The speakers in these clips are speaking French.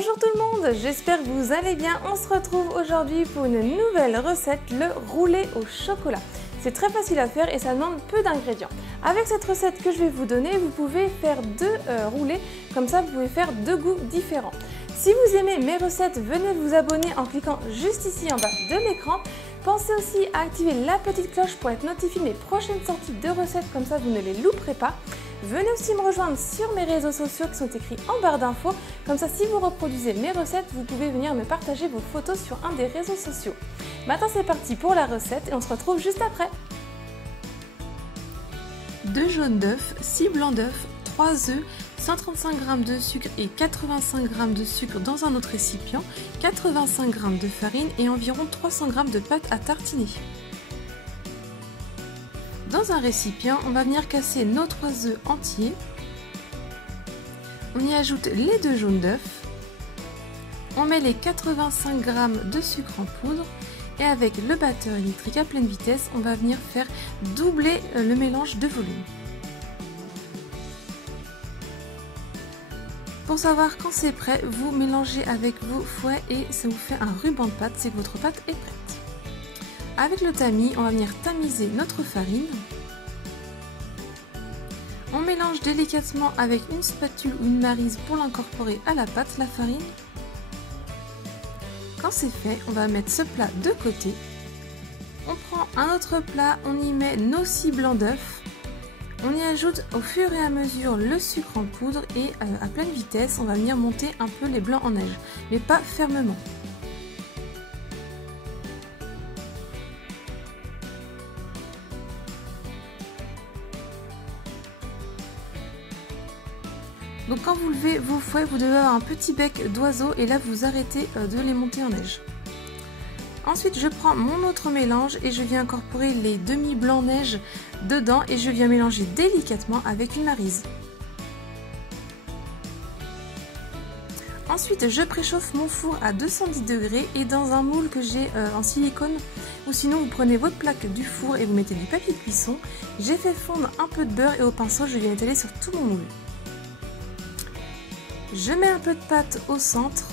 Bonjour tout le monde, j'espère que vous allez bien. On se retrouve aujourd'hui pour une nouvelle recette, le roulé au chocolat. C'est très facile à faire et ça demande peu d'ingrédients. Avec cette recette que je vais vous donner, vous pouvez faire deux roulés, comme ça vous pouvez faire deux goûts différents. Si vous aimez mes recettes, venez vous abonner en cliquant juste ici en bas de l'écran. Pensez aussi à activer la petite cloche pour être notifié mes prochaines sorties de recettes, comme ça vous ne les louperez pas. Venez aussi me rejoindre sur mes réseaux sociaux qui sont écrits en barre d'infos. Comme ça, si vous reproduisez mes recettes, vous pouvez venir me partager vos photos sur un des réseaux sociaux. Maintenant, c'est parti pour la recette et on se retrouve juste après. 2 jaunes d'œufs, 6 blancs d'œufs, 3 œufs, 135 g de sucre et 85 g de sucre dans un autre récipient, 85 g de farine et environ 300 g de pâte à tartiner. Dans un récipient, on va venir casser nos 3 œufs entiers. On y ajoute les 2 jaunes d'œufs. On met les 85 g de sucre en poudre. Et avec le batteur électrique à pleine vitesse, on va venir faire doubler le mélange de volume. Pour savoir quand c'est prêt, vous mélangez avec vos fouets et ça vous fait un ruban de pâte, c'est que votre pâte est prête. Avec le tamis, on va venir tamiser notre farine. On mélange délicatement avec une spatule ou une maryse pour l'incorporer à la pâte, la farine. Quand c'est fait, on va mettre ce plat de côté. On prend un autre plat, on y met nos 6 blancs d'œufs. On y ajoute au fur et à mesure le sucre en poudre et à pleine vitesse, on va venir monter un peu les blancs en neige, mais pas fermement. Donc quand vous levez vos fouets, vous devez avoir un petit bec d'oiseau et là vous arrêtez de les monter en neige. Ensuite je prends mon autre mélange et je viens incorporer les demi-blancs neige dedans et je viens mélanger délicatement avec une maryse. Ensuite je préchauffe mon four à 210 degrés et dans un moule que j'ai en silicone, ou sinon vous prenez votre plaque du four et vous mettez du papier de cuisson. J'ai fait fondre un peu de beurre et au pinceau je viens étaler sur tout mon moule. Je mets un peu de pâte au centre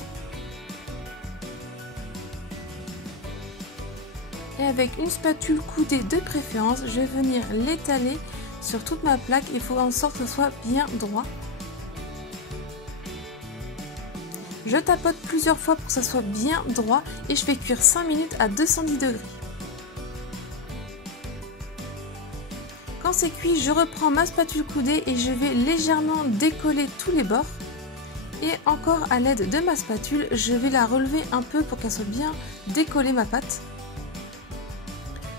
et avec une spatule coudée de préférence, je vais venir l'étaler sur toute ma plaque. Il faut en sorte que ce soit bien droit. Je tapote plusieurs fois pour que ça soit bien droit et je fais cuire 5 minutes à 210 degrés. Quand c'est cuit, je reprends ma spatule coudée et je vais légèrement décoller tous les bords. Et encore à l'aide de ma spatule, je vais la relever un peu pour qu'elle soit bien décollée ma pâte.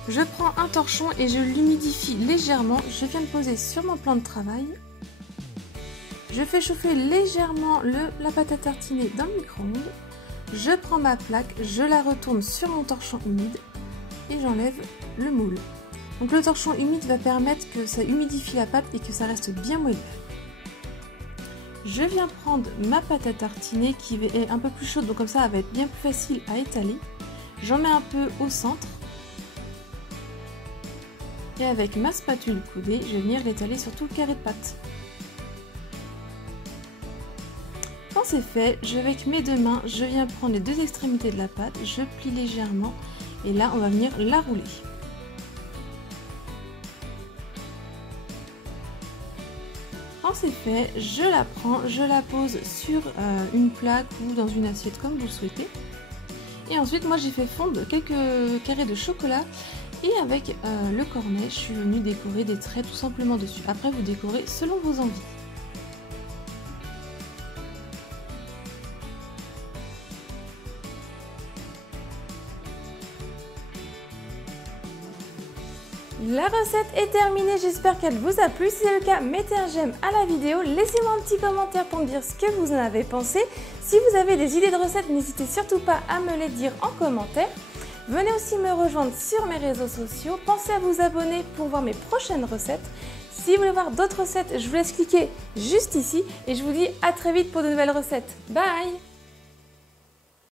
Je prends un torchon et je l'humidifie légèrement. Je viens de poser sur mon plan de travail. Je fais chauffer légèrement la pâte à tartiner dans le micro-ondes. Je prends ma plaque, je la retourne sur mon torchon humide et j'enlève le moule. Donc le torchon humide va permettre que ça humidifie la pâte et que ça reste bien moelleux. Je viens prendre ma pâte à tartiner qui est un peu plus chaude, donc comme ça elle va être bien plus facile à étaler. J'en mets un peu au centre. Et avec ma spatule coudée, je vais venir l'étaler sur tout le carré de pâte. Quand c'est fait, avec mes deux mains, je viens prendre les deux extrémités de la pâte, je plie légèrement et là on va venir la rouler. Quand c'est fait, je la prends, je la pose sur une plaque ou dans une assiette comme vous le souhaitez. Et ensuite, moi j'ai fait fondre quelques carrés de chocolat et avec le cornet, je suis venue décorer des traits tout simplement dessus. Après, vous décorez selon vos envies. La recette est terminée, j'espère qu'elle vous a plu. Si c'est le cas, mettez un j'aime à la vidéo, laissez-moi un petit commentaire pour me dire ce que vous en avez pensé. Si vous avez des idées de recettes, n'hésitez surtout pas à me les dire en commentaire. Venez aussi me rejoindre sur mes réseaux sociaux, pensez à vous abonner pour voir mes prochaines recettes. Si vous voulez voir d'autres recettes, je vous laisse cliquer juste ici et je vous dis à très vite pour de nouvelles recettes. Bye!